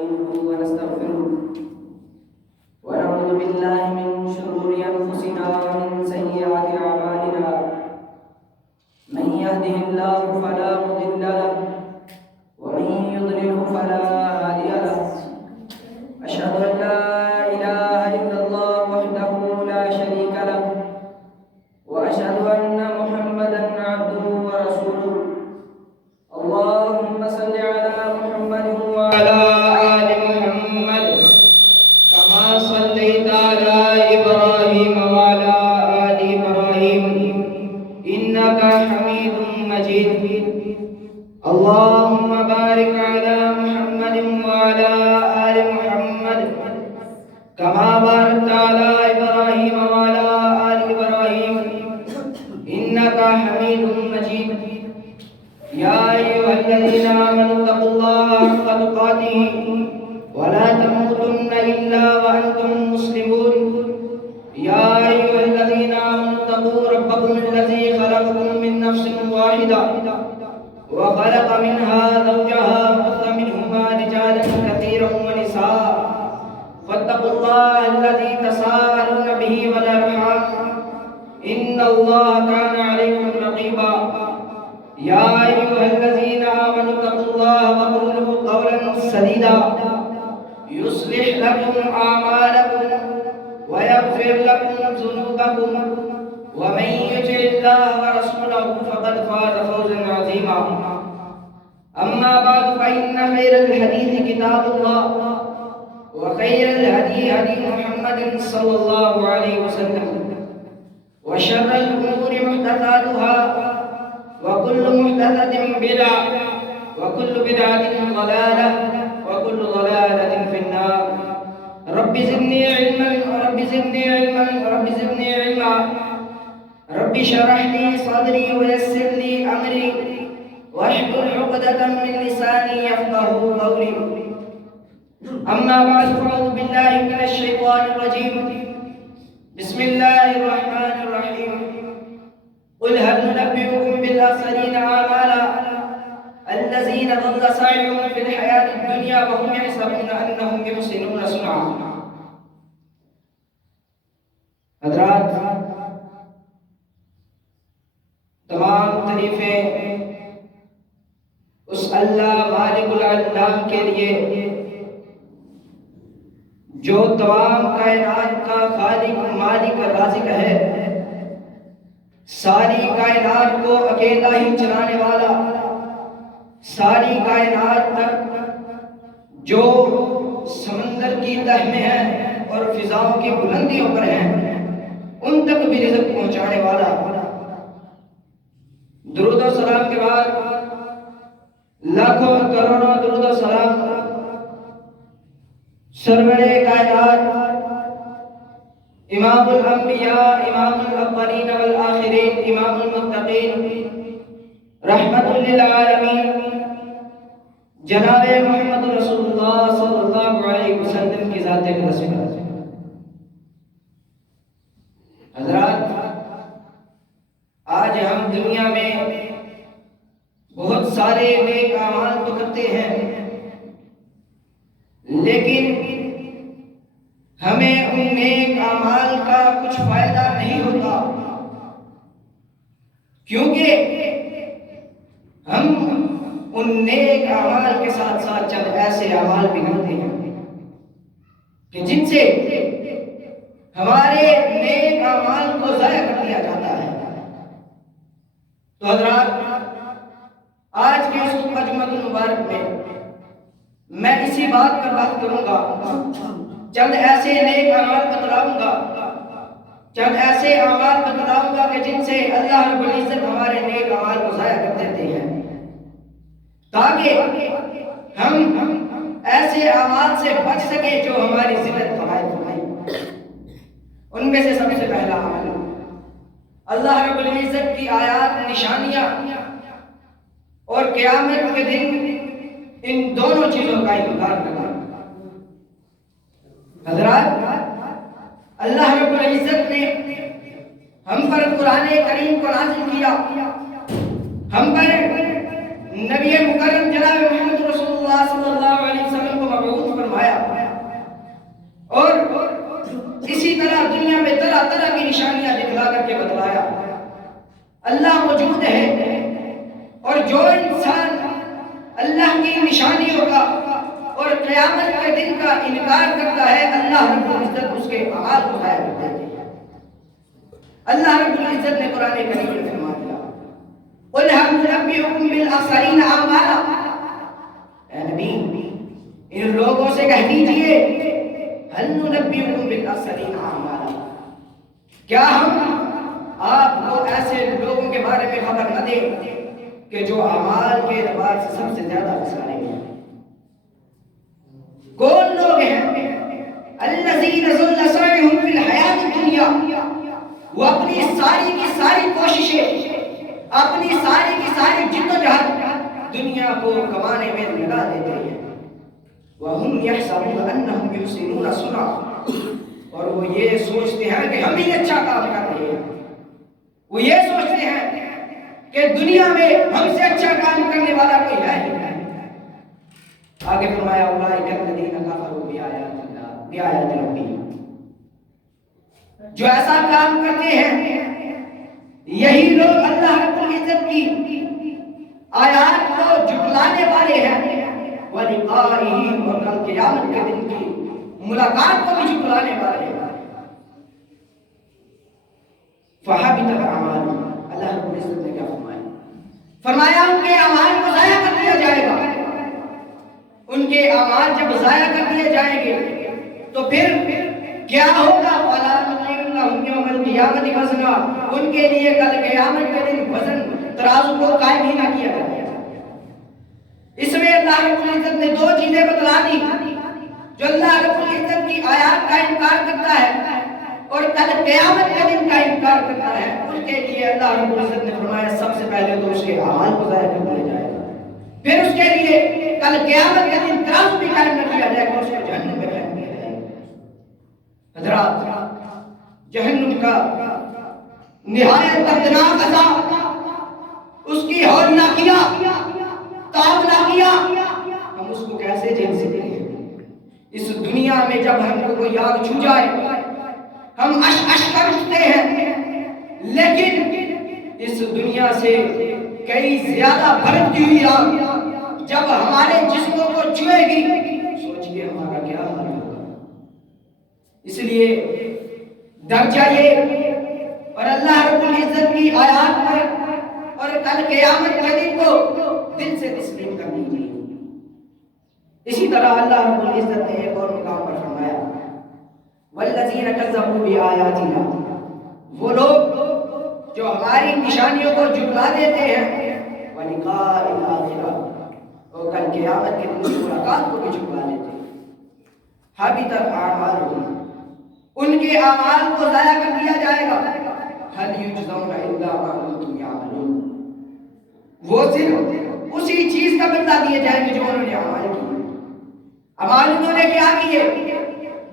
ونستعينه ونستغفره ونعوذ بالله من شرور أنفسنا ومن سيئات أعمالنا من يهده الله فلا مضل له ومن يضلله فلا هادي له أشهد أن لا إله إلا الله وحده لا شريك له وأشهد أن محمدا عبده ورسوله اللهم صل على محمد وعلى آل محمد كما صليت على إبراهيم وعلى آل إبراهيم إنك حميد مجيد اللهم بارك على محمد وعلى آل محمد كما باركت على إبراهيم وعلى آل إبراهيم إنك حميد مجيد يا أيها الذين آمنوا اتقوا الله حق تقاته ولا تموتن إلا وأنتم مسلمون يا أيها الذين آمنوا اتقوا ربكم الذي خلقكم من نفس واحدة وخلق منها زوجها وبث منهما رجالا كثيرا ونساء فاتقوا الله الذي تساءلون به والأرحام إن الله كان عليكم رقيبا يا أيها الذين آمنوا اتقوا الله وقولوا قولا سديدا يصلح لكم أعمالكم ويغفر لكم ذنوبكم ومن يطع الله ورسوله فقد فاز فوزا عظيما أما بعد فإن خير الحديث كتاب الله وخير الهدي هدي محمد صلى الله عليه وسلم وشر الأمور محدثاتها وكل محدثة بدعة وكل بدعة ضلالة وكل ضلالة في النار رب زدني علما رب زدني علما رب زدني علما رب اشرح لي صدري ويسر لي أمري واحلل عقدة من لساني يفقهوا قولي أما بعد فأعوذ بالله من الشيطان الرجيم بسم الله الرحمن الرحيم قل هل ننبئكم بالأخسرين أعمالا الذين ضل سعيهم في الحياة الدنيا وهم يحسبون أنهم يحسنون صنعا حضرات تمام تعریفیں اس اللہ مالک العالم کے لیے جو تمام کائنات کا خالق مالک رازق ہے ساری کائنات کو اکیلا ہی چلانے والا ساری کائنات تک جو سمندر کی تہ میں ہے اور فضاؤں کی بلندیوں پر ہیں ان تک بھی رزق پہنچانے والا درود و سلام کے بعد لاکھوں کروڑوں درود و سلام سرور کائنات امام الانبیاء امام الاولین والآخرین امام المتقین رحمت للعالمین جناب محمد رسول اللہ صلی اللہ علیہ وسلم کی ذات اقدس پر حضرات آج ہم دنیا میں بہت سارے نیک اعمال تو کرتے ہیں لیکن ہمیں ان نیک اعمال کا کچھ فائدہ نہیں ہوتا کیونکہ ہم ان نیک اعمال کے ساتھ ساتھ چند ایسے اعمال بھی کرتے ہیں کہ جن سے ہمارے نیک اعمال کو ضائع کر دیا جاتا ہے تو حضرات آج کے اس مجمع المبارک میں میں اسی بات پر بات کروں گا چند ایسے نیک اعمال بتلاؤں گا چند ایسے اعمال بتلاؤں گا کہ جن سے اللہ رب العزت ہمارے نیک اعمال کو ضائع کر دیتے ہیں تاکہ ہم ایسے اعمال سے بچ سکیں جو ہماری ذلت فرمائے ان میں سے سب سے پہلا عمل اللہ رب العزت کی آیات نشانیاں اور قیامت کے دن ان دونوں چیزوں کا انکار کرنا حضرات اللہ رب العزت نے ہم پر قرآن کریم کو نازل کیا ہم پر نبی مکرم جناب محمد رسول اللہ صلی اللہ علیہ وسلم کو مبعوث طرح طرح کی نشانیاں دکھلا کر کے بتلایا اللہ موجود ہے، اور جو انسان اللہ کی نشانیوں کا اور قیامت کے دن کا انکار کرتا ہے اللہ رب العزت اس کے اعمال کو ضائع کر دیتے ہیں۔ اللہ رب العزت نے قرآن کریم میں فرما دیا قُلْ هَلْ نُنَبِّئُكُم بِالْأَخْسَرِينَ أَعْمَالًا، اے نبی ان لوگوں سے کہہ دیجئے هَلْ نُنَبِّئُكُم بِالْأَخْسَرِينَ أَعْمَالًا، کیا ہم آپ کو ایسے لوگوں کے بارے میں خبر نہ دیں کہ جو اعمال کے اعتبار سے سب سے زیادہ خسارے ہیں؟ کون لوگ ہیں؟ الذین ضل سعیہم فی الحیات الدنیا، وہ اپنی ساری کی ساری کوششیں، اپنی ساری کی ساری جد و جہد دنیا کو کمانے میں لگا دیتے ہیں، وَهُمْ يَحْسَبُونَ أَنَّهُمْ يُحْسِنُونَ صُنْعًا، اور وہ یہ سوچتے ہیں کہ ہم ہی اچھا کام کر رہے ہیں، وہ یہ سوچتے ہیں کہ دنیا میں ہم سے اچھا کام کرنے والا کوئی ہے ہی نہیں۔ آگے فرمایا اولئک الذین کفروا بآیات ربہم، جو ایسا کام کرتے ہیں یہی لوگ اللہ رب العزت کی آیات کو جھٹلانے والے ہیں، وَلِقَائِهِ، اور کل قیامت کے دن کی ملاقات کو بھی جھٹلانے والے ہیں۔ فَحَبِطَتْ أَعْمَالُهُمْ، اللہ رب العزت نے کیا فرمایا ان کے اعمال کو ضائع کر دیا جائے گا۔ ان کے اعمال جب ضائع کر دیے جائیں گے تو پھر کیا ہوگا؟ وَلَا نُقِيمُ لَهُمْ يَوْمَ الْقِيَامَةِ وَزْنًا، ان کے لیے کل قیامت کے دن وزن ترازو کو قائم ہی نہ کیا جائے گا۔ اس میں اللہ رب العزت نے دو چیزیں بتلا دی، جو اللہ رب العزت کی آیات کا انکار کرتا ہے اور کل قیامت کے دن کا انکار کرتا ہے، اس کے لیے اللہ رب العزت نے فرمایا سب سے پہلے تو اس کے اعمال کو ضائع کر دیا جائے گا، پھر اس کے لیے کل قیامت کے دن ترازو بھی قائم نہ کیا جائے گا، اس کو جہنم میں پھینک دیا جائے گا۔ حضرات، جہنم کا نہایت دردناک عذاب، اس کی ہولناکیہ، تابناکیہ، ہم اس کو کیسے جھیل سکتے ہیں؟ اس دنیا میں جب ہم کو کوئی آگ چھو جائے ہم اش اش کر اٹھتے ہیں، لیکن اس دنیا سے کئی زیادہ بھڑکتی ہوئی آگ جب ہمارے جسموں کو چھوئے گی سوچئے ہمارا کیا حال ہوگا۔ اس لیے ڈر جائیے اور اللہ رب العزت کی آیات پر اور کل قیامت کے دن کو دل سے تسلیم کر لیجیے۔ اسی طرح اللہ رب العزت نے ایک اور مقام پر فرمایا والذین کذبوا بآیاتنا، وہ لوگ جو ہماری نشانیوں کو جھٹلا دیتے ہیں، ولقاء الآخرہ، اور کل قیامت کے دن کی ملاقات کو بھی جھٹلا دیتے ہیں، حبطت اعمالہم، ان کے اعمال کو ضائع کر دیا جائے گا، هل یجزون الا ما کنتم یعملون، وہ صرف اسی چیز کا بدلہ دیے جائیں گے جو انہوں نے اعمال کیے۔ اعمال انہوں نے کیا کیے؟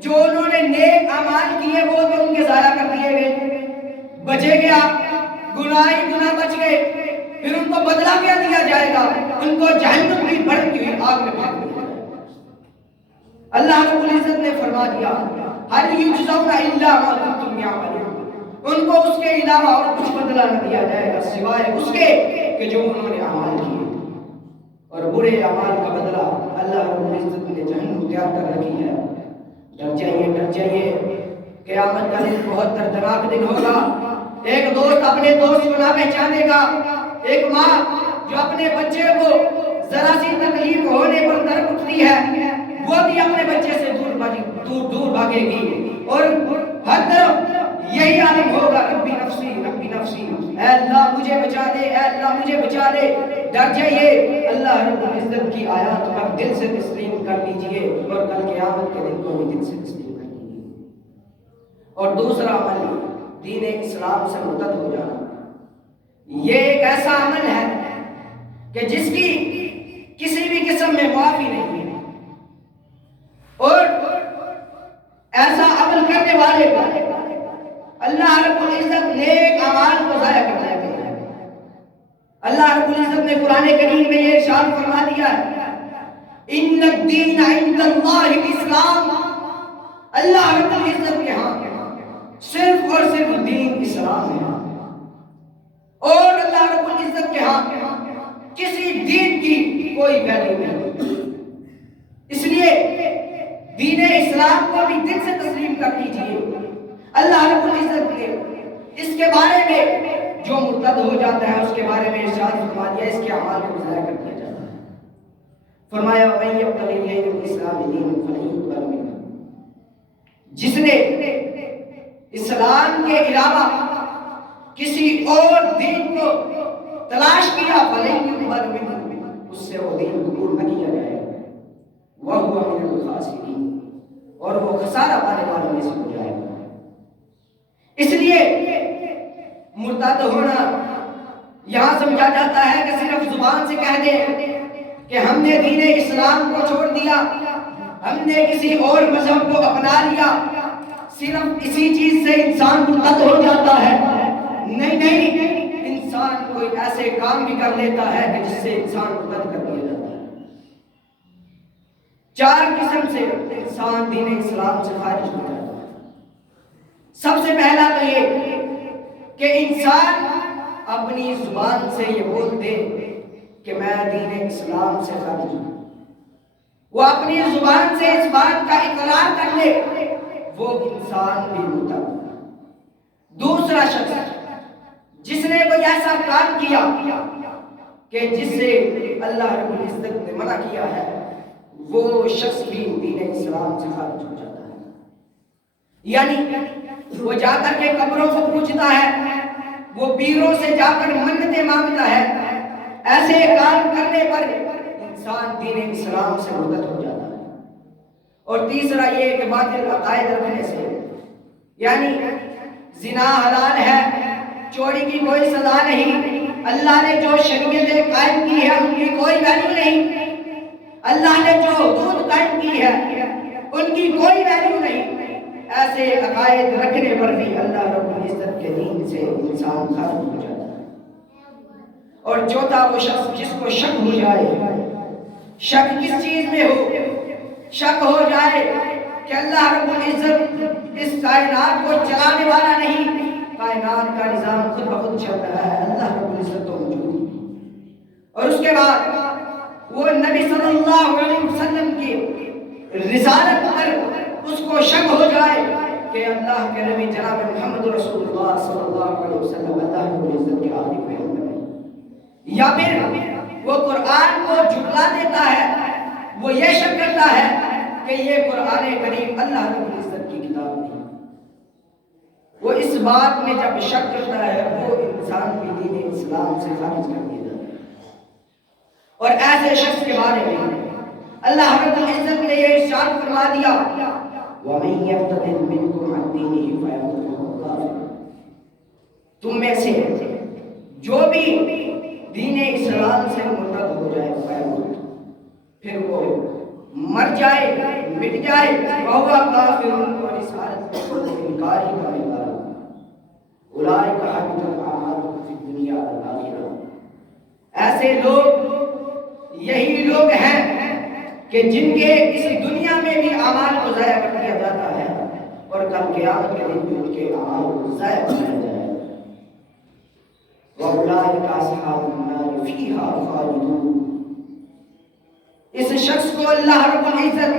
جو انہوں نے نیک اعمال کیے وہ تو ان کے ضائع کر دیے گئے، بچے گیا گناہ ہی گناہ بچ گئے، پھر ان کو بدلہ کیا دیا جائے گا؟ ان کو جہنم کی بھڑکتی ہوئی آگ میں پھینک دیا جائے گا۔ اللہ رب العزت نے فرما دیا هل یجزون الا ما کنتم یعملون، ان کو اس کے علاوہ اور کچھ بدلہ نہ دیا جائے گا سوائے اس کے کہ جو انہوں نے اعمال کیے، اور برے اعمال کا بدلہ اللہ رب العزت نے جہنم تیار کر رکھی ہے۔ ڈر جائیے، ڈر جائیے، قیامت کا دن بہت دردناک دن ہوگا۔ ایک دوست اپنے دوست کو نہ پہچانے گا، ایک ماں جو اپنے بچے کو ذرا سی تکلیف ہونے پر در اٹھتی ہے وہ بھی اپنے بچے سے دور بھاگے گی، اور ہر طرف یہی عالم ہوگا ربی نفسی ربی نفسی، اے اللہ مجھے بچا دے، اے اللہ مجھے بچا دے۔ ڈر جائیے، اللہ رب العزت کی آیات پر دل سے تسلیم کر لیجئے اور کل قیامت کے دن کو بھی دل سے تسلیم کر لیجئے۔ اور دوسرا عمل دین اسلام سے مرتد ہو جانا، یہ ایک ایسا عمل ہے کہ جس کی کسی بھی قسم میں معافی نہیں ہے، اور ایسا عمل کرنے والے کو اللہ رب العزت نیک اعمال کو ضائع کر دیتے ہیں۔ اللہ رب العزت نے قرآن کریم میں یہ ارشاد فرما دیا ہے ان الدین عند اللہ الاسلام، اللہ رب العزت کے ہاں صرف اور صرف دین اسلام ہے، اور اللہ رب العزت کے ہاں کسی دین کی کوئی ویلیو نہیں۔ اس لیے دین اسلام کو بھی دل سے تسلیم کر دیجیے۔ اللہ رب العزت نے اس کے بارے میں جو مرتد ہو جاتا ہے اس کے بارے میں ارشاد فرما دیا، اس کے اعمال کو ضائع کر دیا جاتا ہے۔ فرمایا وَمَن يَبْتَغِ غَيْرَ الْإِسْلَامِ دِينًا فَلَن يُقْبَلَ مِنْهُ، جس نے اسلام کے علاوہ کسی اور دین کو تلاش کیا فَلَن يُقْبَلَ مِنْهُ، اس سے وہ دین قبول نہ کیا جائے گا، وَهُوَ مِنَ الْخَاسِرِينَ، اور وہ خسارہ پانے والوں میں سے ہو جائے گا۔ اس لیے مرتد ہونا یہاں سمجھا جاتا ہے کہ صرف زبان سے کہہ دیں کہ ہم نے دین اسلام کو چھوڑ دیا، ہم نے کسی اور مذہب کو اپنا لیا، صرف اسی چیز سے انسان مرتد ہو جاتا ہے۔ نہیں، انسان کوئی ایسے کام بھی کر لیتا ہے کہ جس سے انسان مرتد کر دیا جاتا ہے۔ 4 قسم سے انسان دین اسلام سے خارج ہو جاتا ہے۔ سب سے پہلا تو یہ کہ انسان اپنی زبان سے یہ بول دے کہ میں دین اسلام سے خارج ہوں، وہ اپنی زبان سے اس بات کا اقرار کر لے، وہ انسان بھی مرتد۔ دوسرا شخص جس نے کوئی ایسا کام کیا کہ جس سے اللہ رب العزت نے منع کیا ہے، وہ شخص بھی دین اسلام سے خارج ہو جاتا ہے۔ یعنی وہ جا کر کے قبروں کو پوچھتا ہے، وہ پیروں سے جا کر منتیں مانگتا ہے، ایسے کام کرنے پر انسان دین اسلام سے مرتد ہو جاتا ہے۔ اور تیسرا یہ کہ باطل عقائد رکھنے سے، یعنی زنا حلال ہے، چوری کی کوئی سزا نہیں، اللہ نے جو شریعتیں قائم کی ہے ان کی کوئی ویلیو نہیں، اللہ نے جو حدود قائم کی ہے ان کی کوئی ویلیو نہیں، ایسے عقائد رکھنے پر بھی اللہ رب العزت کے دین سے انسان خارج ہو جاتا ہے۔ اور چوتھا وہ شخص جس کو شک ہو جائے، شک کس چیز میں ہو، شک ہو جائے کہ اللہ رب العزت اس کائنات کو چلانے والا نہیں، کائنات کا نظام خود بخود چل رہا ہے، اللہ رب العزت تو موجود ہے۔ اور اس کے بعد وہ نبی صلی اللہ علیہ وسلم کی رسالت پر اس کو شک ہو جائے کہ اللہ کے نبی جناب محمد رسول اللہ صلی اللہ علیہ وسلم اللہ رب العزت کے آخری پیغمبر ہیں، یا پھر وہ قرآن کو جھٹلا دیتا ہے، وہ یہ شک کرتا ہے کہ یہ قرآن کریم اللہ رب العزت کی کتاب نہیں۔ وہ اس بات میں جب شک کرتا ہے وہ انسان بھی دین اسلام سے خارج کر دیا جاتا ہے۔ اور ایسے شخص کے بارے میں اللہ رب العزت نے یہ ارشاد فرما دیا وَمَن يَرْتَدِدْ مِنْكُمْ عَنْ دِينِهِ فَيَمُتْ وَهُوَ كَافِرٌ، تم میں سے جو بھی دین اسلام سے مرتد ہو جائے فیموت، پھر وہ مر جائے، مٹ جائے، وَهُوَ كَافِرٌ، اور اس حالت میں انکار ہی کرے گا، اولئک حبطت اعمالهم فی الدنیا والآخرہ، ایسے لوگ یہی لوگ ہیں کہ جن کے اس دنیا میں بھی اعمال کو ضائع کر دیا جاتا ہے اور کل قیامت کے دن بھی ان کے اعمال کو ضائع کر دیا جائے گا۔ وَأُولَٰئِکَ أَصْحَابُ النَّارِ فِيهَا خَالِدُونَ، اس شخص کو اللہ رب العزت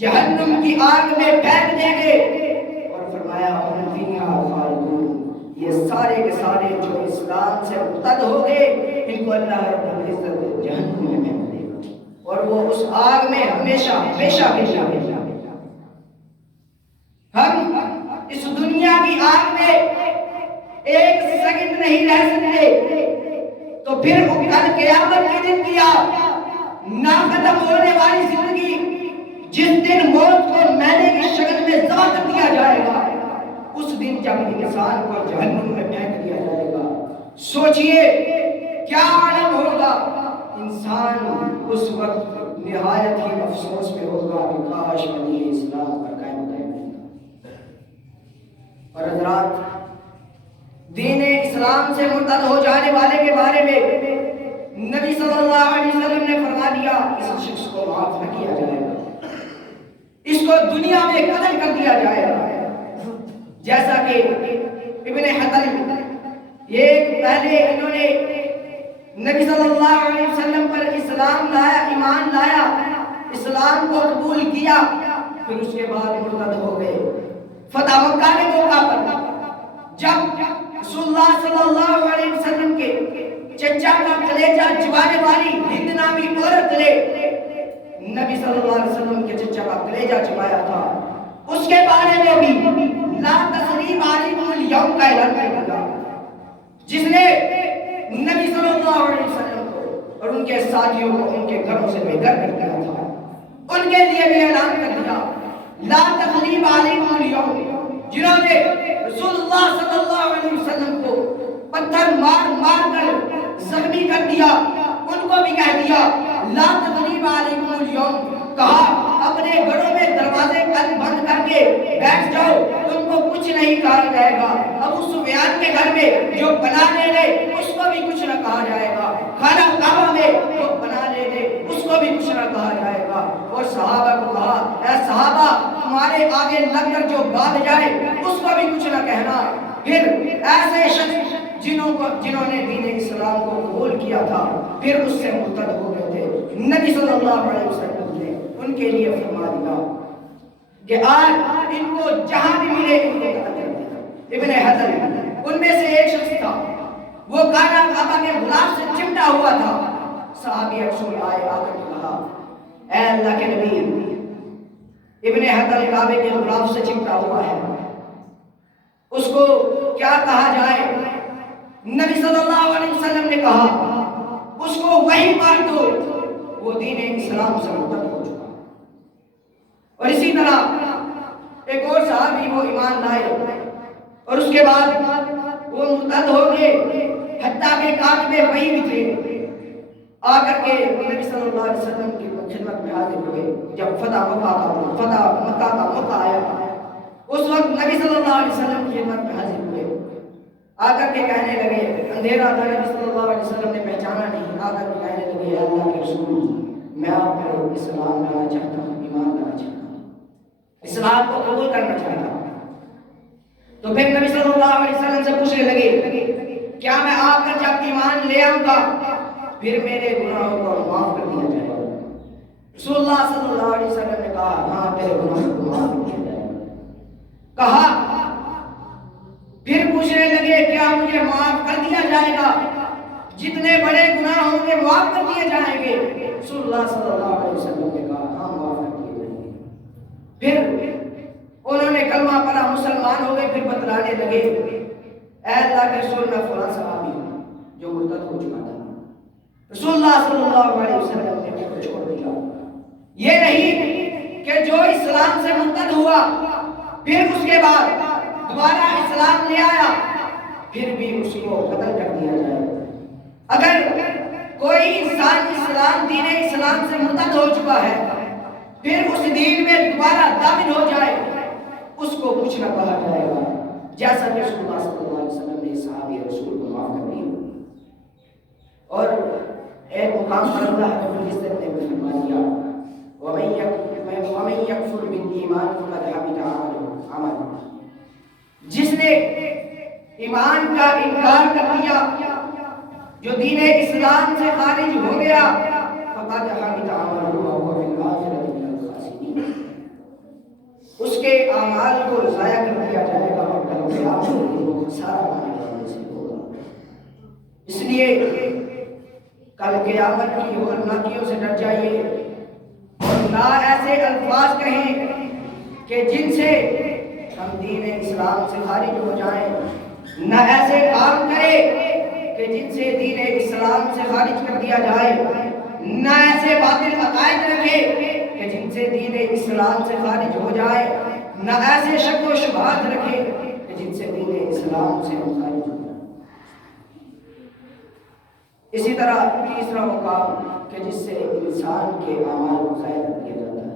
جہنم کی آگ میں پھینک دیں گے، اور فرمایا هُمْ فِيهَا خَالِدُونَ، یہ سارے کے سارے جو اسلام سے مرتد ہو گئے ان کو اللہ رب العزت جہنم میں پھینک دے گا اور وہ اس آگ میں ہمیشہ ہمیشہ ہمیشہ ہمیشہ۔ ہم اس دنیا کی آگ میں ایک سیکنڈ نہیں رہ سکتے، تو پھر کل قیامت کے دن کی نہ ختم ہونے والی زندگی، جس دن موت کو میلے کی شکل میں ذبح کر دیا جائے گا، اس دن جب انسان کو جہنم میں پھینک دیا جائے گا، سوچئے کیا عالم ہوگا۔ انسان اس وقت نہایت ہی افسوس میں ہوگا کہ کاش میں دین اسلام پر قائم رہتا۔ اور حضرات، دین اسلام سے مرتد ہو جانے والے کے بارے میں نبی صلی اللہ علیہ وسلم نے فرما دیا اس شخص کو معاف نہ کیا جائے گا، اس کو دنیا میں قتل کر دیا جائے گا۔ جیسا کہ ابن حتم یہ پہلے انہوں نے نبی صلی اللہ علیہ وسلم پر اسلام لایا، ایمان لایا، اسلام کو قبول کیا، پھر اس کے بعد مرتد ہو گئے۔ فتح مکہ کے موقع پر جب رسول اللہ صلی اللہ علیہ وسلم کے چچا کا کلیجہ چبانے والی ہند نامی عورت نے نبی صلی اللہ علیہ وسلم کے چچا کا کلیجہ چبایا تھا، اس کے بارے میں بھی لا تثریب علیکم اليوم کا اعلان کیا گیا، جس نے نبی صلی اللہ علیہ وسلم کو اور ان کے ساتھیوں کو ان کے گھروں سے بے گھر کر دیا تھا، ان کے لیے بھی اعلان کر دیا لا تثریب علیکم اليوم، جنہوں نے رسول اللہ صلی اللہ علیہ وسلم کو پتھر مار مار کر زخمی کر دیا، ان کو بھی کہہ دیا لا تثریب علیکم اليوم، کہا اپنے گھروں میں دروازے بند کر کے بیٹھ جاؤ، تم کو کچھ نہیں کہا جائے گا۔ ابو سفیان کے گھر میں جو بنا لے لے اس کو بھی کچھ نہ کہا جائے گا، خانہ کعبہ میں جو بنا لے لے اس کو بھی کچھ نہ کہا جائے گا۔ اور صحابہ کو کہا اے صحابہ تمہارے آگے لگ کر جو بھاگ جائے اس کو بھی کچھ نہ کہنا۔ پھر ایسے شخص جنہوں نے دین اسلام کو قبول کیا تھا پھر اس سے مرتد ہو گئے تھے، نبی صلی اللہ علیہ وسلم نے ان کے لیے فرما دیا کہ آج ان کو جہاں بھی ملے ان کو قتل کر دیا۔ ابن حتم ان میں سے ایک شخص تھا، وہ کعبہ کے غلاف سے چمٹا ہوا تھا۔ صحابی رسول آئے آ کر کہا اے اللہ کے نبی، ابن حتم کعبے کے غلاف سے چمٹا ہوا ہے، اس کو کیا کہا جائے؟ نبی صلی اللہ علیہ وسلم نے کہا اس کو وہی مار دو، وہ دین اسلام سے مرتد ہو چکا۔ اور اسی طرح ایک اور صحابی وہ ایمان لائے اور اس کے بعد وہ مرتد ہو گئے، حتیٰ کہ کاتب وحی بھی تھے، آ کر کے نبی صلی اللہ علیہ وسلم کی خدمت میں حاضر ہوئے۔ جب فتح مکہ کا موقع آیا اس وقت نبی صلی اللہ علیہ وسلم کی خدمت میں حاضر ہوئے، آ کر کے کہنے لگے، اندھیرا تھا، نبی صلی اللہ علیہ وسلم نے پہچانا نہیں، آ کر کے کہنے لگے اللہ کے رسول میں آپ کو اسلام لانا چاہتا ہوں، ایمان لانا چاہتا ہوں، اسلام کو قبول کرنا چاہتا ہوں۔ تو پھر نبی صلی اللہ علیہ وسلم سے پوچھنے لگے کیا میں آپ کا جب ایمان لے آؤں گا پھر میرے گناہوں کو معاف کر دیا جائے گا؟ رسول اللہ صلی اللہ علیہ وسلم نے کہا ہاں تیرے گناہوں کو معاف کر دیا جائے گا۔ کہا پھر پوچھنے لگے کیا مجھے معاف کر دیا جائے گا؟ جتنے بڑے گناہ ہوں گے معاف کر دیے جائیں گے؟ رسول اللہ صلی اللہ علیہ وسلم نے کہا ہاں معاف کر دیے جائیں گے۔ پھر انہوں نے کلمہ پڑھا، مسلمان ہو گئے، پھر بتلانے لگے اے اللہ کے رسول میں فلاں صحابی ہوں جو مرتد ہو چکا تھا، رسول اللہ صلی اللہ علیہ وسلم نے اس کو چھوڑ دیا۔ یہ نہیں کہ جو اسلام سے مرتد ہوا پھر اس کے بعد دوبارہ اسلام لے آیا پھر بھی اس کو قتل کر دیا جائے۔ اگر کوئی انسان اسلام دین اسلام سے مرتد ہو چکا ہے پھر اس دین میں دوبارہ داخل ہو جائے اس کو کچھ نہ کہا جائے گا، جیسا کہ رسول اللہ صلی اللہ علیہ وسلم نے صحابی رسول کو معاف کر دیا۔ اور ایک مقام پر اللہ رب العزت نے فرما دیا وَمَن يَكْفُرْ بِالْإِيمَانِ فَقَدْ حَبِطَ عَمَلُهُ، جس نے ایمان کا انکار کر دیا، جو دین اسلام سے خارج ہو گیا، فَقَدْ حَبِطَ عَمَلُهُ وَهُوَ فِي الْآخِرَةِ مِنَ الْخَاسِرِينَ، اس کے اعمال کو ضائع کر دیا جائے گا اور کل قیامت کے دن وہ خسارہ پانے والے سے ہوگا۔ اس لیے کل قیامت کی ہولناکیوں سے ڈر جائیے اور نہ ایسے الفاظ کہیں کہ جن سے ہم دین اسلام سے خارج ہو جائیں، نہ ایسے کام کرے کہ جن سے دین اسلام سے خارج کر دیا جائے، نہ ایسے باطل عقائد رکھے کہ جن سے دین اسلام سے خارج ہو جائے، نہ ایسے شک و شبہات رکھے کہ جن سے دین اسلام سے خارج ہو جائے۔ اسی طرح تیسرا مقام کہ جس سے انسان کے اعمال کو ضائع کر دیا جاتا ہے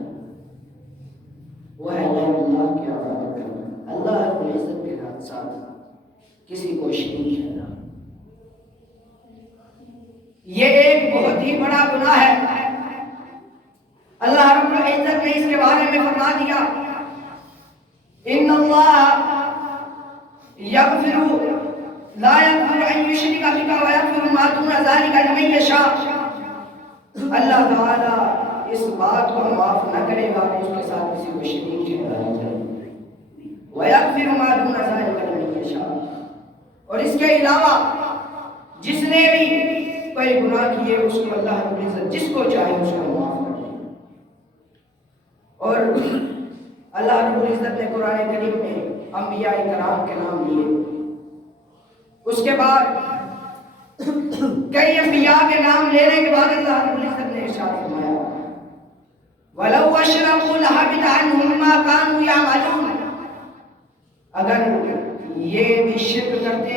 وہ ہے غیر اللہ کی عبادت کرنا، اللہ رب العزت کے ساتھ کسی کو شریک کرنا۔ یہ ایک بہت ہی بڑا گناہ ہے۔ اللہ رب العزت نے اس کے بارے میں فرما دیا ان اللہ یغفر لا یغفر ان یشرک بہ ویغفر ما دون ذلک لمن یشاء، اللہ تعالی اس بات کو معاف نہ کرے گا کہ اس کے ساتھ کسی کو شریک ٹھہرایا جائے، ویغفر ما دون ذلک لمن یشاء، اور اس کے علاوہ جس نے بھی کوئی گناہ کیے اس کو اللہ رب العزت جس کو چاہے اس کو معاف کر دے۔ اور اللہ رب العزت نے قرآن کریم میں انبیاء کرام کے نام لیے، اس کے بعد کئی انبیاء کے نام لینے کے بعد اللہ رب العزت نے ارشاد فرمایا وَلَوْ أَشْرَكُوا لَحَبِطَ عَنْهُمْ مَا كَانُوا يَعْمَلُونَ، اگر یہ بھی شرک کرتے،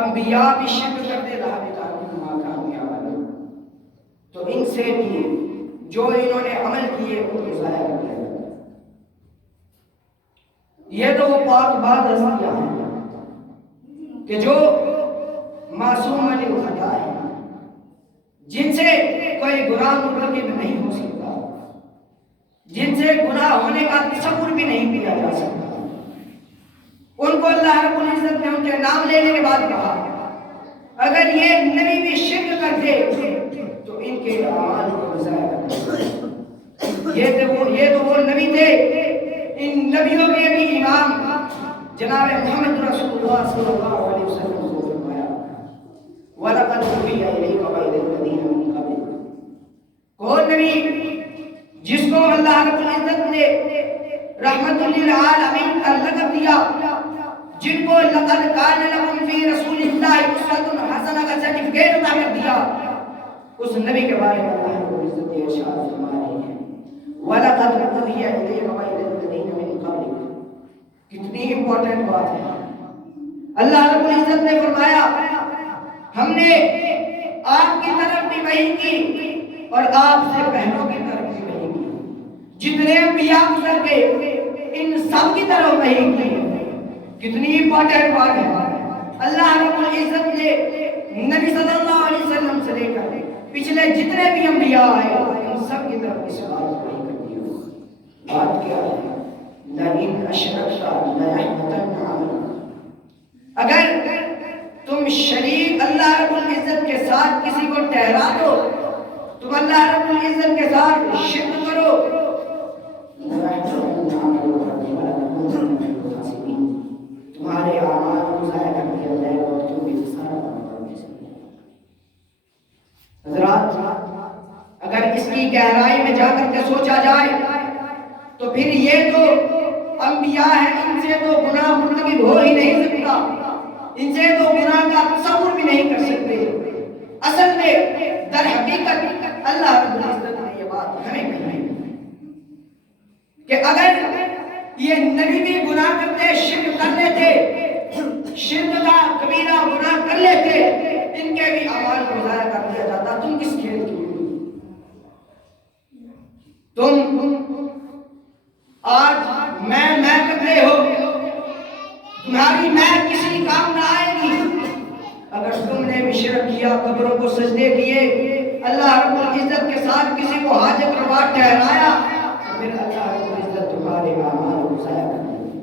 انبیاء بھی شرک کرتے، لَحَبِطَ عَنْهُمْ مَا كَانُوا يَعْمَلُونَ، تو ان سے بھی جو انہوں نے عمل کیے ان کو ضائع کر دیا۔ یہ تو وہ پاک بعض ہستیاں ہیں کہ جو معصوم عن الخطا ہے، جن سے کوئی گناہ مرتکب نہیں ہو سکتا، جن سے گناہ ہونے کا تصور بھی نہیں کیا جا سکتا، ان کو اللہ رب العزت نے ان کے نام لینے کے بعد کہا اگر یہ نبی بھی شرک کرتے تو ان کے اعمال کو ضائع کر دیں۔ یہ تو وہ نبی تھے، ان نبیوں کے بھی امام جناب محمد رسول اللہ صلی اللہ علیہ وسلم کو فرمایا وَلَقَدْ أُوحِيَ إِلَيْكَ وَإِلَى الَّذِينَ مِن قَبْلِكَ، کون نبی جس کو اللہ رب العزت نے رحمت للعالمین کا لقب دیا، جن کو لقد کان لکم فی رسول اللہ اسوۃ حسنہ کا سرٹیفکیٹ عطا کر دیا، اس نبی کے بارے میں اللہ رب العزت یہ ارشاد فرما رہے ہیں وَلَقَدْ أُوحِيَ إِلَيْكَ وَإِلَى الَّذِينَ مِن قَبْلِكَ۔ کتنی امپورٹنٹ بات ہے، اللہ رب العزت نے فرمایا ہم نے آپ کی طرف بھی وحی کی اور آپ سے پہلوں کی طرف بھی وحی کی، جتنے انبیاء گزر گئے ان سب کی طرف وحی کی۔ کتنی امپورٹنٹ بات ہے، اللہ رب العزت نے نبی صلی اللہ علیہ وسلم سے لے کر پچھلے جتنے بھی انبیاء آئے ان سب کی طرف اس بات کو وحی کر دیا۔ بات کیا ہے لَإِنْ أَشْرَكْتَ لَيَحْبَطَنَّ عَمَلُكَ، اگر تم شریک اللہ رب العزت کے ساتھ کسی کو ٹھہرا دو، تم اللہ رب العزت کے ساتھ شرک کرو، تمہارے اعمال کو ضائع کر دیا جائے اور تم بھی خسارہ پاؤ گے۔ حضرات اگر اس کی گہرائی میں جا کر کے سوچا جائے تو پھر یہ تو انبیاء ہیں، ان سے تو گناہ مرتکب ہو ہی نہیں سکتا، ان سے تو گناہ کا تصور بھی نہیں کر سکتے۔ اصل میں در حقیقت اللہ رب العزت نے یہ بات ہمیں کہی کہ اگر یہ نبی بھی گناہ کرتے، شرک کر لیتے، شرک کا کبیرہ گناہ کر لیتے، ان کے بھی اعمال کو ضائع کر دیا جاتا، تم کس کھیل کی ہوئی؟ تم آج میں کرتے ہو، تمہاری میں کسی کام نہ آئے گی۔ اگر تم نے بھی شرک کیا، قبروں کو سجدے کیے، اللہ رب العزت کے ساتھ کسی کو حاجت روا ٹھہرایا، تو پھر اللہ رب العزت تمہارے اعمال کو ضائع کر دے گا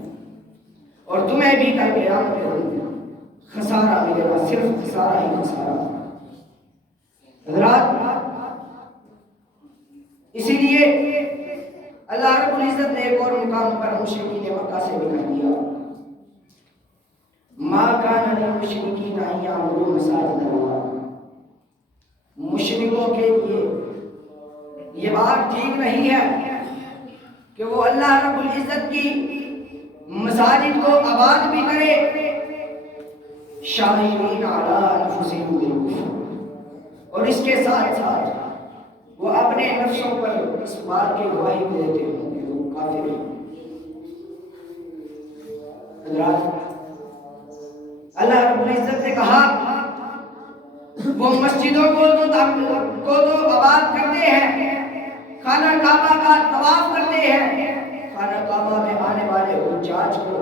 اور تمہیں بھی کل قیامت کے دن خسارہ ملے گا، صرف خسارہ ہی خسارہ۔ حضرات اسی لیے اللہ رب العزت نے ایک اور مقام پر مشرکین مکہ سے بھی کہہ دیا ما کان للمشرکین ان یعمروا مساجد اللہ، مشرکوں کے لیے یہ بات ٹھیک نہیں ہے کہ وہ اللہ رب العزت کی مساجد کو آباد بھی کرے، شاہدین علی انفسہم بالکفر، اور اس کے ساتھ ساتھ وہ اپنے نفسوں پر اس بات کی گواہی دیتے ہیں کہ وہ کافر ہیں۔ حضرات اللہ رب العزت نے کہا وہ مسجدوں کو تو آباد کرتے ہیں، خانہ کعبہ کا طواف کرتے ہیں، خانہ کعبہ میں آنے والے حجاج کو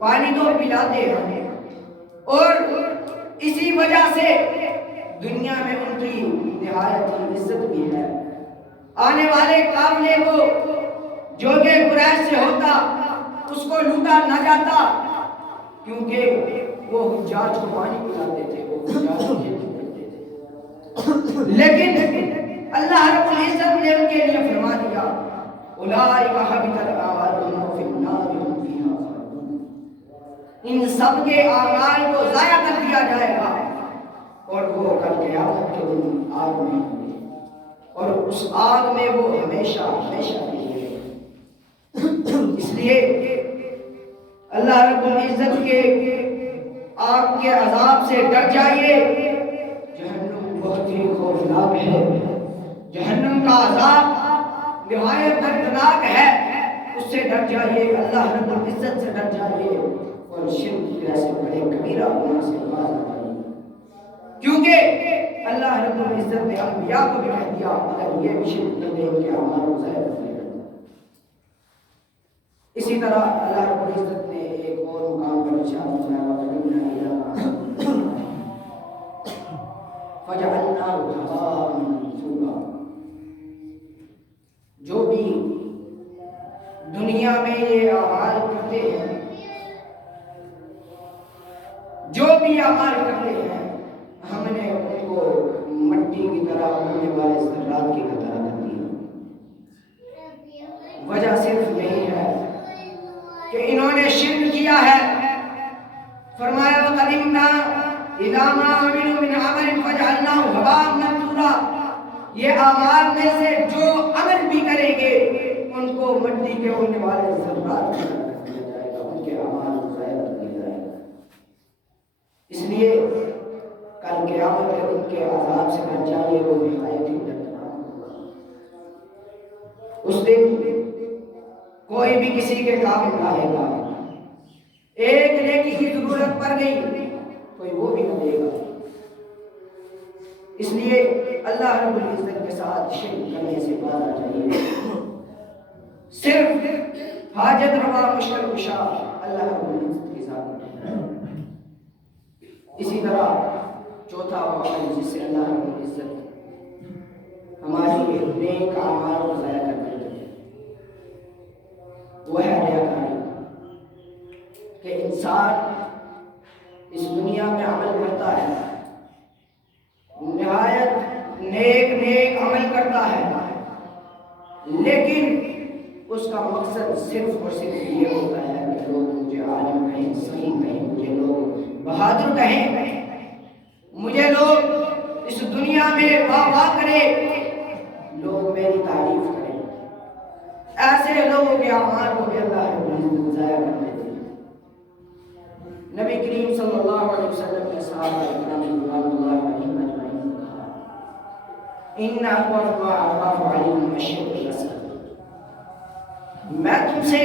پانی تو پلاتے ہیں، اور اسی وجہ سے دنیا میں ان کی نہایت عزت بھی ہے۔ آنے والے قافلے کو جو کہ قریش سے ہوتا اس کو لوٹا نہ جاتا، کیونکہ وہ حجاج کو پانی پلاتے تھے، وہ حجاج کو جلدی کرتے تھے، لیکن اللہ رب العزت نے ان کے لیے فرما دیا اولئک حبطت اعمالهم فی النار هم فیہا خالدون، ان سب کے اعمال کو ضائع کر دیا جائے گا اور وہ کل قیامت کے دن آگ میں ہوں گے اور اس آگ میں وہ ہمیشہ ہمیشہ رہیں گے۔ اس لیے اللہ رب العزت کے آگ کے عذاب سے ڈر جائیے، جہنم بہت ہی خوفناک ہے، جہنم کا عذاب نہایت دردناک ہے، اس سے ڈر جائیے، اللہ رب العزت سے ڈر جائیے اور شرک جیسے بڑے کبیرہ گناہ سے باز آ جائیے، کیونکہ اللہ رب العزت نے انبیاء کو بھی کہہ دیا اگر یہ بھی شرک کرتے ان کے اعمال کو ضائع کر دیا۔ اسی طرح اللہ رب العزت نے ایک اور مقام پر ارشاد فرمایا وَقَدِمْنَا إِلَىٰ مَا فَجَعَلْنَاهُ هَبَاءً مَنثُورًا، جو بھی دنیا میں یہ اعمال کرتے ہیں، جو بھی اعمال کرتے ہیں، ہم نے ان کو مٹی کی طرح اڑنے والے ذرات کی طرح کر دیا۔ وجہ صرف یہی ہے کہ انہوں نے شرک کیا ہے، فرمایا وَقَدِمْنَا إِلَىٰ مَا عَمِلُوا مِنْ عَمَلٍ فَجَعَلْنَاهُ هَبَاءً مَنثُورًا، یہ اعمال میں سے جو عمل بھی کریں گے ان کو مٹی کے اڑنے والے ذرات کی طرح کر دیا جائے گا، ان کے اعمال کو ضائع کر دیا جائے گا۔ اس لیے کل قیامت کے دن کے عذاب سے بچ جائیے، وہ نہایت ہی دردناک ہوگا۔ اس دن کوئی بھی کسی کے کام نہ آئے گا، ایک نیکی کی ضرورت پڑ گئی کوئی وہ بھی نہ دے گا۔ اس لیے اللہ رب العزت کے ساتھ شرک کرنے سے باز آ جائیے، صرف حاجت روا مشکل کشا اللہ رب العزت کی ذات ہے۔ اسی طرح چوتھا عمل جس سے اللہ رب العزت ہماری نیک اعمال کو ضائع کر دیتے ہیں وہ ہے ریاکاری، کہ انسان اس دنیا میں عمل کرتا ہے، نہایت نیک عمل کرتا ہے، لیکن اس کا مقصد صرف اور صرف یہ ہوتا ہے کہ لوگ مجھے عالم کہیں، صحیح کہیں، مجھے لوگ بہادر کہیں، مجھے لوگ اس دنیا میں واہ واہ کریں، لوگ میری تعریف کریں۔ ایسے لوگوں کے اعمال کو بھی اللہ رب العزت ضائع کر دیتے ہیں۔ نبی کریم صلی اللہ علیہ وسلم نے صحابہ کرام رضوان اللہ علیہم اجمعین کو کہا ان اخوف ما اخاف علیکم الشرک الاصغر، میں تم سے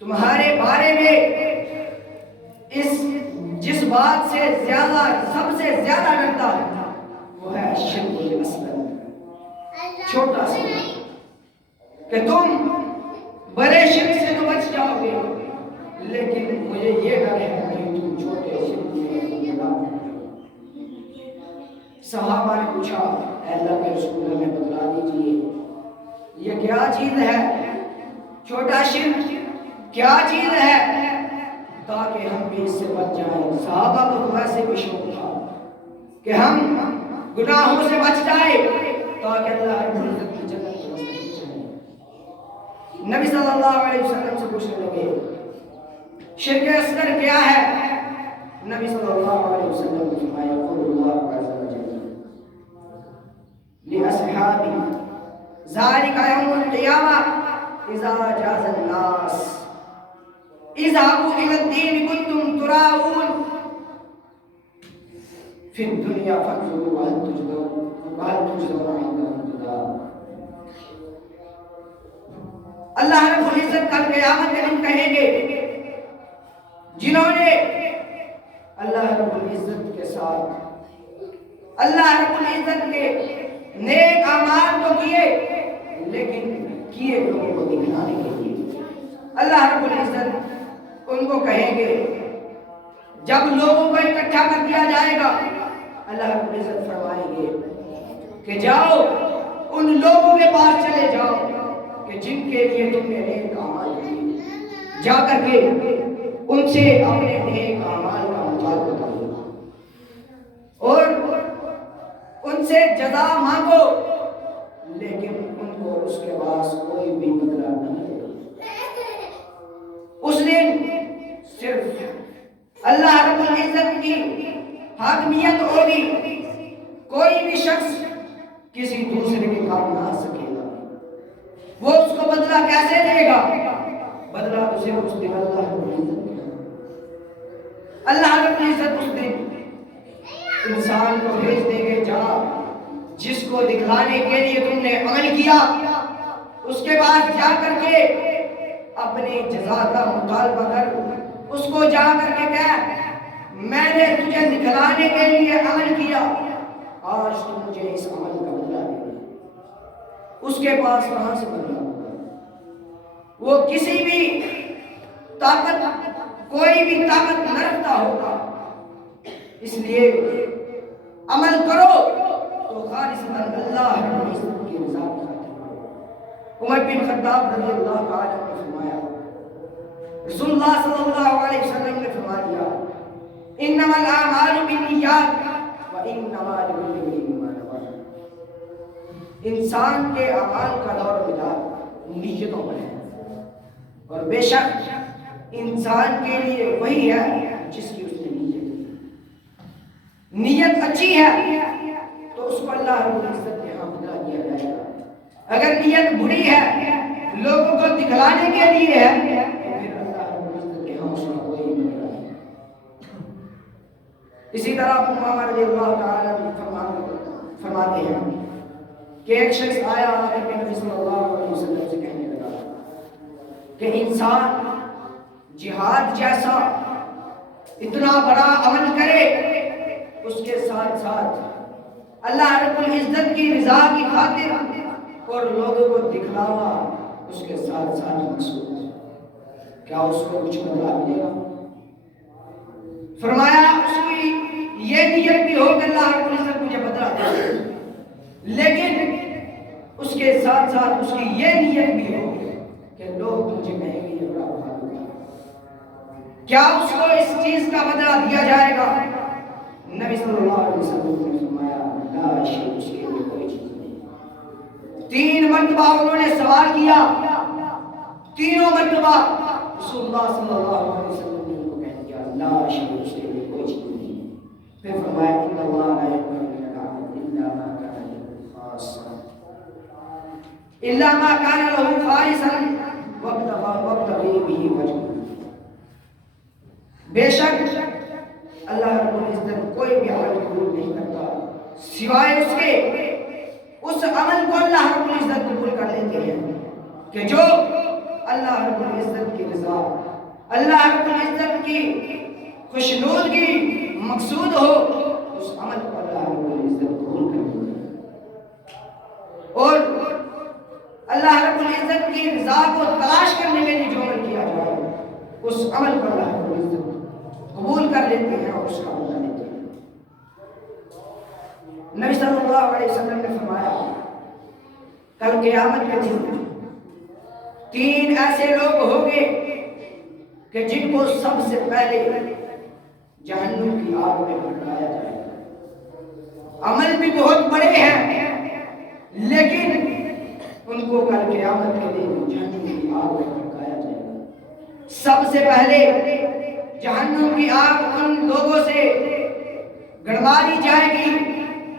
تمہارے بارے میں اس جس بات سے زیادہ سب سے زیادہ ڈرتا ہوں وہ ہے شرک الاصغر، چھوٹا سا، کہ تم بڑے شرک سے تو بچ جاؤ گے لیکن مجھے یہ ڈر ہے کہ تم چھوٹے شرک میں گناہ ہو۔ صحابہ نے پوچھا اے اللہ کے رسول ہمیں بتلا دیجیے یہ کیا چیز ہے، چھوٹا شرک کیا چیز ہے تاکہ ہم بھی اس سے بچ جائیں۔ صحابہ کو ویسے بھی شوق تھا کہ ہم گناہوں سے بچ جائیں تاکہ اللہ رب العزت کی جنت کو مستحق جائیں۔ نبی صلی اللہ علیہ وسلم سے پوچھنے لگے شرک اصغر کیا ہے؟ نبی صلی اللہ علیہ وسلم نے فرمایا قول اللہ عز و جل لأصحابی ذالک یوم القیامہ اذا جاز الناس اذهبوا الى الدین کنتم تراؤون فی الدنیا فانظروا وهل تجزون عندهم الجزاء۔ اللہ رب العزت کل قیامت کے دن کہیں گے جنہوں نے اللہ رب العزت کے ساتھ اللہ رب العزت کے نیک اعمال تو کیے لیکن کیے لوگوں کو دکھانے کے لیے، اللہ رب العزت ان کو کہیں گے جب لوگوں کو اکٹھا کر دیا جائے گا اللہ رب العزت فرمائیں گے کہ جاؤ ان لوگوں کے پاس چلے جاؤ کہ جن کے لیے تم نے نیک اعمال کیے، جا کر کے ان سے اپنے نیک اعمال کا مطالبہ کرو اور ان سے جزا مانگو، لیکن ان کو اس کے پاس کوئی بھی بدلہ نہ ملے گا۔ اس دن صرف اللہ رب العزت کی حاکمیت ہوگی، کوئی بھی شخص کسی دوسرے کے کام نہ آ سکے گا۔ وہ اس کو بدلہ کیسے دے گا؟ بدلہ تو صرف اس دن اللہ رب العزت دے گا۔ اللہ رب العزت اس دن انسان کو بھیج دیں گے، جہاں جس کو دکھلانے کے لیے تم نے عمل کیا اس کے بعد جا کر کے اپنی جزا کا مطالبہ کر، اس کو جا کر کے کہہ میں نے تجھے دکھلانے کے لیے عمل کیا، آج تم مجھے اس عمل کا بدلہ دے گا۔ اس کے پاس کہاں سے بدلہ ہوگا؟ وہ کسی بھی طاقت، کوئی بھی طاقت نہ رکھتا ہوگا۔ اس لیے عمل کرو تو خالصتاً اللہ رب العزت کی رضا کی خاطر۔ عمر بن خطاب رضی اللہ تعالیٰ نے فرمایا، رسول اللہ صلی اللہ علیہ وسلم نے فرما دیا، انما الاعمال بالنیات وانما لکل امرئ ما نوی۔ انسان کے اعمال کا دور و مدار نیتوں پر ہے، اور بے شک انسان کے لیے وہی ہے جس کی اس نے نیت اچھی ہے تو اس کو اللہ رب العزت کے ہاں بدلہ دیا جائے گا۔ اگر نیت بری ہے، لوگوں کو دکھلانے کے لیے ہے، تو پھر اللہ رب العزت کے ہاں اس کا کوئی بدلہ نہیں۔ اسی طرح امام رضی اللہ تعالیٰ فرماتے ہیں کہ ایک شخص آیا آخر کے نبی صلی اللہ علیہ وسلم سے کہنے لگا کہ انسان جہاد جیسا اتنا بڑا عمل کرے، اس کے ساتھ ساتھ اللہ رب العزت کی رضا کی خاطر اور لوگوں کو دکھلاوا اس کے ساتھ ساتھ مقصود، کیا اس کو کچھ بدلہ ملے گا؟ فرمایا اس کی یہ نیت بھی ہو کہ اللہ رب العزت مجھے بدلہ دے، لیکن اس کے ساتھ ساتھ اس کی یہ نیت بھی ہو کہ لوگ مجھے کہیں گے یہ بڑا بہادر ہے، کیا اس کو اس چیز کا بدلہ دیا جائے گا؟ نبی صلی اللہ علیہ وسلم نے فرمایا لا شیء، اس کے لیے کوئی چیز نہیں۔ 3 مرتبہ انہوں نے سوال کیا، تینوں مرتبہ رسول اللہ صلی اللہ علیہ وسلم نے ان کو کہہ دیا لا شیء، اس کے لیے کوئی چیز نہیں۔ پھر فرمایا ان اللہ لا یقبل من العمل الا ما كان له خالصا الا ما كان له خالصا وابتغى به وجهه۔ بے شک اللہ رب العزت کوئی بھی عمل قبول نہیں کرتا سوائے اس کے اس عمل کو اللہ رب العزت قبول کر لیتے ہیں کہ جو اللہ رب العزت کی رضا، اللہ رب العزت کی خوشنودگی مقصود ہو، اس عمل کو اللہ رب العزت قبول کر لیتے ہیں۔ اور اللہ رب العزت کی رضا کو تلاش کرنے کے لیے جو عمل کیا جائے اس عمل کو اللہ رب العزت قبول کر لیتے ہیں اور اس کا بدلہ لیتے ہیں۔ نبی صلی اللہ علیہ وسلم نے فرمایا کل قیامت کے دن 3 ایسے لوگ ہوں گے کہ جن کو سب سے پہلے جہنم کی آگ میں بھڑکایا جائے گا۔ عمل بھی بہت بڑے ہیں لیکن ان کو کل قیامت کے دن جہنم کی آگ میں بھڑکایا جائے گا۔ سب سے پہلے جہنم کی آگ ان لوگوں سے گڑباری جائے گی،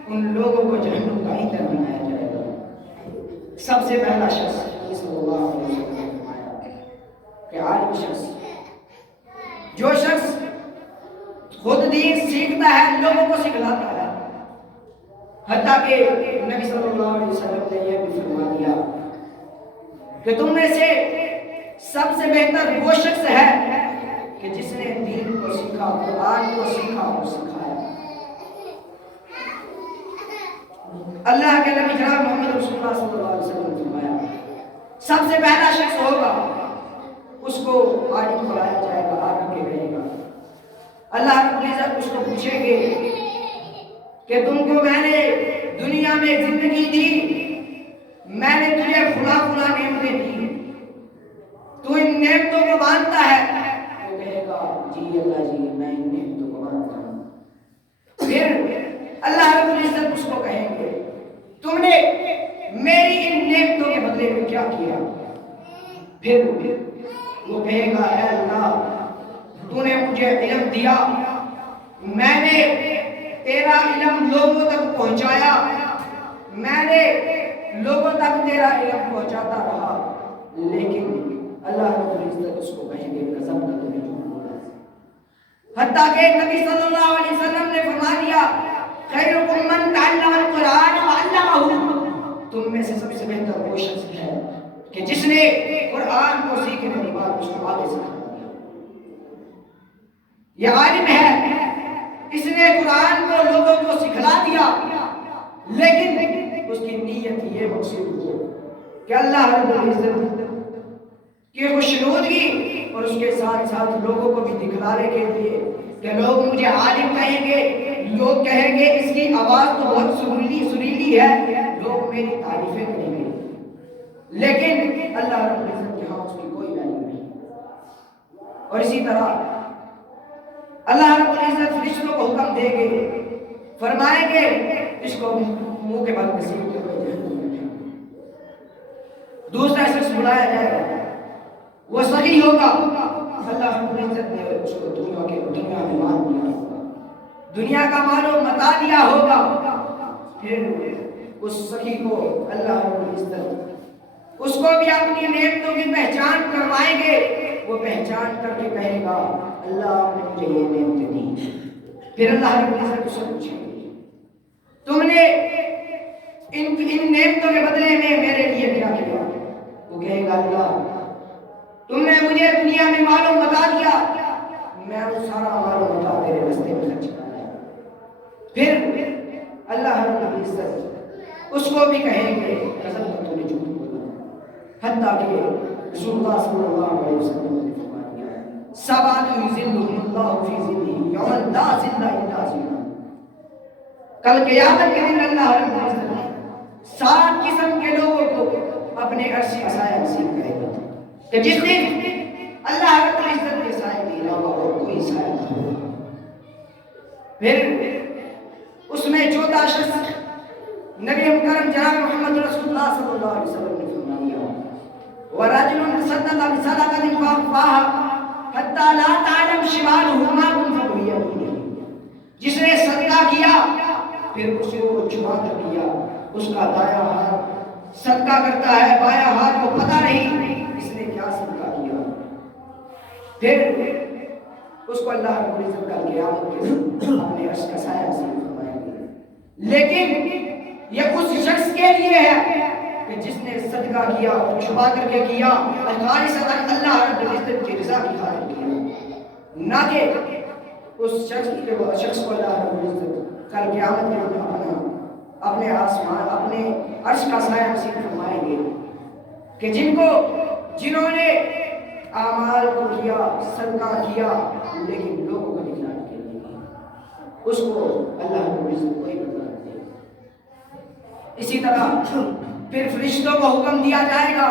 ان لوگوں کو جہنم کا ایندھن بنایا جائے گا۔ سب سے پہلا شخص صلی اللہ علیہ وسلم نے فرمایا کہ عالم شخص، جو شخص خود دین سیکھتا ہے، لوگوں کو سکھلاتا ہے، حتیٰ کہ نبی صلی اللہ علیہ وسلم نے یہ بھی فرما دیا کہ تم میں سے سب سے بہتر وہ شخص ہے کہ جس نے دین کو سیکھا، قرآن کو سیکھا اور سکھایا۔ اللہ کے نبی جناب محمد رسول اللہ صلی اللہ علیہ وسلم نے فرمایا سب سے پہلا شخص ہوگا اس کو عالم بلایا جائے گا، آ کر کے کہے گا، اللہ رب العزت اس کو پوچھیں گے کہ تم کو میں نے دنیا میں زندگی دی، میں نے تجھے فلاں فلاں نعمتیں دی، تو ان نعمتوں کو مانتا ہے؟ وہ کہے گا جی اللہ جی میں ان نعمتوں کو مانتا ہوں. پھر اللہ رب العزت اس کو کہیں گے تم نے میری ان نعمتوں کے بدلے میں کیا کیا؟ پھر وہ کہے گا اے اللہ تو نے مجھے علم دیا، میں نے تیرا علم لوگوں تک پہنچایا، میں نے لوگوں تک تیرا علم پہنچاتا رہا، لیکن اللہ رب العزت اس کو کہیں گے قسم کا تم نے جھوٹ بولا. حتیٰ کہ نبی صلی اللہ علیہ وسلم نے فرما دیا خیرکم من تعلم القرآن وعلمہ، تم میں سے سب سے بہتر وہ شخص ہے کہ جس نے قرآن کو سیکھنے کے بعد اس کو آگے سکھا دیا. یہ عالم ہے، اس نے قرآن کو لوگوں کو سکھلا دیا، لیکن اس کی نیت یہ مقصود ہو کہ اللہ رب العزت کی خوشنودگی اور اس کے ساتھ ساتھ لوگوں کو بھی دکھلانے کے لیے کہ لوگ مجھے عالم کہیں گے، لوگ کہیں گے اس کی آواز تو بہت سریلی ہے، لوگ میری تعریفیں کریں گے، لیکن اللہ رب العزت کے ہاں اس کی کوئی ویلیو نہیں. اور اسی طرح اللہ رب العزت فرشتوں کو حکم دے گے، فرمائیں گے اس کو منہ کے بل گھسیٹتے ہوئے جہنم میں پھینکو. دوسرا شخص بلایا جائے گا، وہ صحیح ہوگا، اللہ رب العزت نے اس کو دنیا میں مال دیا ہوگا، دنیا کا مال و متا دیا ہوگا. پھر اس سخی کو اللہ رب العزت اس کو بھی اپنی نعمتوں کی پہچان کروائیں گے. وہ پہچان کر کے کہے گا اللہ آپ نے مجھے یہ نعمتیں دی. پھر اللہ رب العزت اس سے پوچھیں گے تم نے ان نعمتوں کے بدلے میں میرے لیے کیا کیا؟ وہ کہے گا اللہ تم نے مجھے دنیا میں مال و متا دیا، میں وہ سارا مال و متا تیرے راستے میں خرچ کرایا. پھر اللہ رب العزت اس کو بھی کہیں گے قسم کا تم نے جھوٹ بولا. حتیٰ کہ رسول اللہ صلی اللہ علیہ وسلم نے فرمایا سبعۃ یظلھم اللہ فی ظلہ یوم لا ظل الا ظلہ. کل قیامت کے دن اللہ رب العزت 7 قسم کے لوگوں کو اپنے عرش کا سایہ نصیب کرے گا کہ جس دن اللہ رب العزت کے سائے کے علاوہ اور کوئی سایہ نہیں ہوگا. پھر اس میں 14 شخص نبی مکرم جناب محمد رسول اللہ صلی اللہ علیہ وسلم نے فرمایا وَرَجُلٌ تَصَدَّقَ بِصَدَقَةٍ فَأَخْفَاهَا حَتَّى لَا تَعْلَمَ شِمَالُهُ مَا تُنْفِقُ بِيَمِينِهِ. جس نے صدقہ کیا پھر اس کو چھپا کر کیا، اس کا دایاں ہاتھ صدقہ کرتا ہے، بایاں ہاتھ کو پتہ نہیں اس نے کیا صدقہ کیا. پھر اس کو اللہ رب العزت کا قیامت کے دن اپنے عرش کا سایہ نصیب فرمائیں گے. لیکن یہ اس شخص کے لیے ہے کہ جس نے صدقہ کیا اور چھپا کر کے کیا، خالصۃ اللہ رب العزت کی رضا کی خاطر کیا، نہ کہ اس شخص کو اللہ رب العزت کل قیامت کے دن اپنے آسمان اپنے عرش کا سایہ نصیب فرمائیں گے کہ جنہوں نے اعمال کو کیا، صدقہ کیا، لیکن لوگوں کو دکھلانے کے لیے اس کو اللہ رب العزت کوئی بدلہ نہیں دے گا. اسی طرح پھر فرشتوں کو حکم دیا جائے گا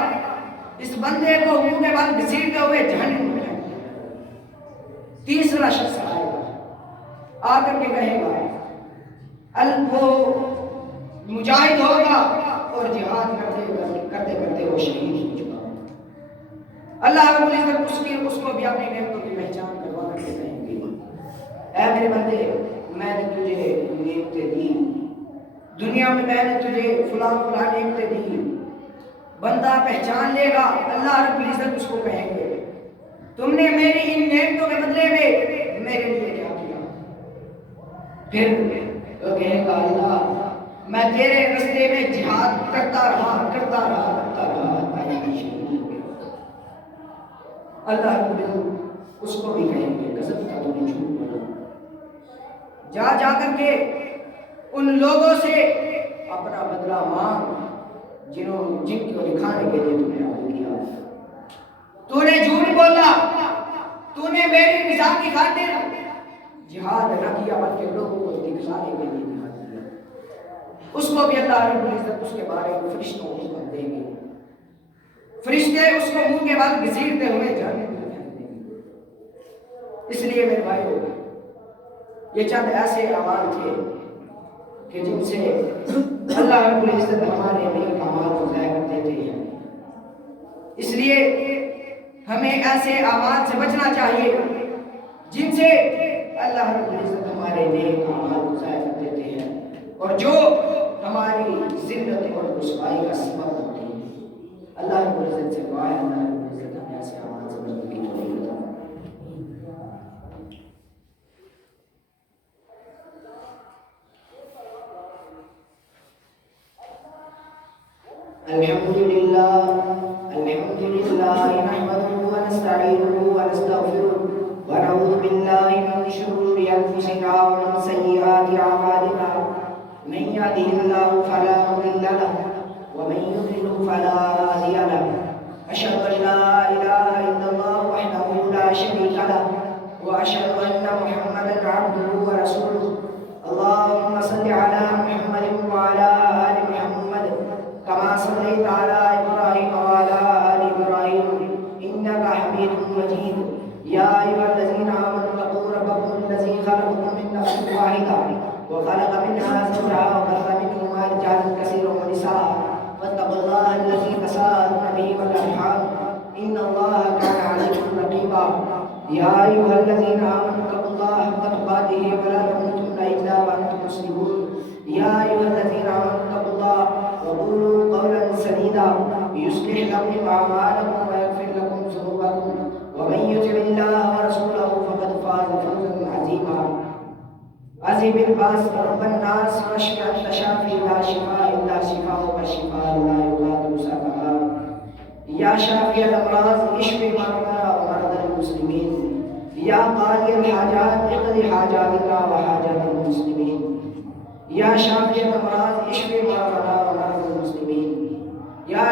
اس بندے کو منہ کے بل گھسیٹتے ہوئے جہنم میں پھینک دیا جائے گا. تیسرا شخص آئے گا، آ کر کے کہے گا وہ مجاہد ہوگا اور جہاد کرتے کرتے وہ شہید ہو چکا ہوگا. اللہ رب العزت اس کو بھی اپنی نعمتوں کی پہچان کروا کر کے کہیں گے اے میرے بندے میں نے تجھے نعمتیں دی، دنیا میں میں نے تجھے فلاں نعمتیں دی. بندہ پہچان لے گا. اللہ رب العزت اس کو کہیں گے تم نے میری ان نعمتوں کے بدلے میں میرے لیے کیا کیا؟ پھر وہ کہے گا اللہ میں تیرے راستے میں جہاد کرتا رہا اللہ رب العزت اس کو بھی کہیں گے قسم کا تم نے جھوٹ بولا. جا کر کے ان لوگوں سے اپنا بدلہ مانگ جن کو دکھانے کے لیے تم نے عمل کیا. تو نے جھوٹ بولا، تو نے میری رضا کی خاطر جہاد نہ کیا بلکہ لوگوں کو دکھانے کے لیے جہاد کیا. اس کو بھی اللہ رب العزت اس کے بارے میں فرشتوں کو حکم دیں گے. فرشتے اس کو منہ کے بل گھسیٹتے ہوئے جہنم میں پھینک دیں گے. اس لیے میرے بھائیو، یہ چند ایسے اعمال تھے کہ جن سے اللہ رب العزت ہمارے نیک اعمال کو ضائع کر دیتے ہیں۔ اس لیے ہمیں ایسے اعمال سے بچنا چاہیے جن سے اللہ رب العزت ہمارے نیک اعمال کو ضائع کر دیتے ہیں اور جو ہماری ذلت اور رسوائی کا سبب ہوتے ہیں۔ اللہ رب العزت سے دعا ہے، اللہ رب العزت ہمیں ایسے اعمال سے بچنے کی توفیق عطا فرمائے۔ الحمد لله نحمده ونستعينه ونستغفره ونعوذ بالله من شرور أنفسنا ومن سيئات أعمالنا، من يهده الله فلا مضل له ومن يضلل فلا هادي له، أشهد أن لا إله إلا الله وحده لا شريك له وأشهد أن محمدا عبده ورسوله۔ اللهم صل على محمد وعلى آل محمد كما صليت على إبراهيم وعلى آل إبراهيم إنك حميد مجيد۔ يا أيها الذين آمنوا اتقوا ربكم الذي خلقكم من نفس واحدة وخلق منها زوجها وبث منهما رجالا كثيرا ونساء، واتقوا الله الذي تساءلون به والأرحام إن الله كان عليكم رقيبا۔ يا أيها الذين آمنوا اتقوا الله حق تقاته ولا تموتن إلا وأنتم مسلمون۔ يا أيها الذين آمنوا اتقوا الله وقولوا قولا سديدا يصلح لكم أعمالكم ويغفر لكم ذنوبكم، ومن يطع الله ورسوله فقد فاز فوزا عظيما۔ عظيم الباس رب الناس واشف أنت شافي لا شفاء إلا شفاءك شفاء لا يغادر سقما۔ يا شافي الأمراض اشف مرضانا ومرضى المسلمين، يا قاضي الحاجات اقض حاجاتنا وحاجات المسلمين، يا شافي الأمراض اشف مرضانا ومرضى المسلمين، يا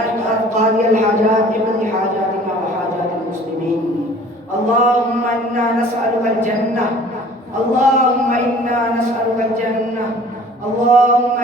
قاضي الحاجات اقض حاجاتنا وحاجات المسلمين۔ اللهم إنا نسألك الجنة، اللهم إنا نسألك الجنة، اللهم